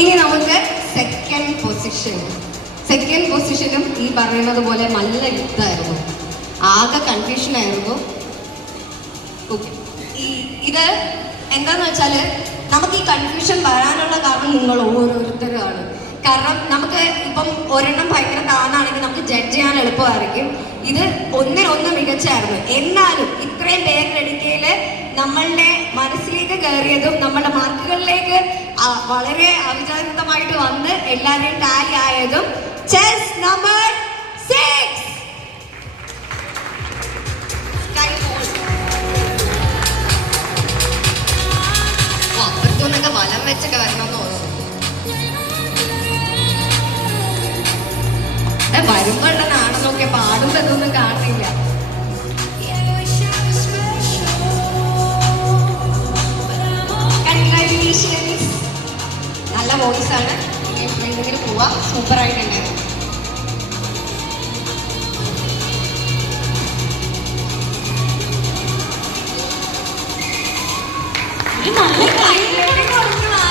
ഇനി നമുക്ക് സെക്കൻഡ് പൊസിഷനും ഈ പറയുന്നത് പോലെ നല്ല യുദ്ധമായിരുന്നു, ആകെ കൺഫ്യൂഷൻ ആയിരുന്നു. ഇത് എന്താന്ന് വെച്ചാൽ നമുക്ക് ഈ കൺഫ്യൂഷൻ വരാനുള്ള കാരണം നിങ്ങൾ ഓരോരുത്തരുമാണ്. കാരണം നമുക്ക് ഇപ്പം ഒരെണ്ണം ഭയങ്കര താന്നാണെങ്കിൽ നമുക്ക് ജഡ്ജ് ചെയ്യാൻ എളുപ്പമായിരിക്കും. ഇത് ഒന്നിനൊന്ന് മികച്ചായിരുന്നു. എന്നാലും ഇത്രയും പേരുടെ ഇടയ്ക്കയിൽ നമ്മളുടെ മനസ്സിലേക്ക് കയറിയതും നമ്മളുടെ മാർക്കുകളിലേക്ക് വളരെ അവിചാരിതമായിട്ട് വന്ന് എല്ലാവരെയും ടാലി ആയതും ചെസ് നമ്പർ 6 അപ്പുറത്തുനിന്നൊക്കെ വലം വെച്ചൊക്കെ വരണമെന്ന് തോന്നുന്നു. വരുമ്പോഴുള്ള നാണം നോക്കിയ പാടുമ്പോ ഇതൊന്നും കാണുന്നില്ല. കൺഗ്രാറ്റുലേഷൻസ്, നല്ല വോയിസ് ആണ്. ഇങ്ങനെ പോവാ, സൂപ്പർ ആയിട്ടുണ്ടായിരുന്നു. നല്ല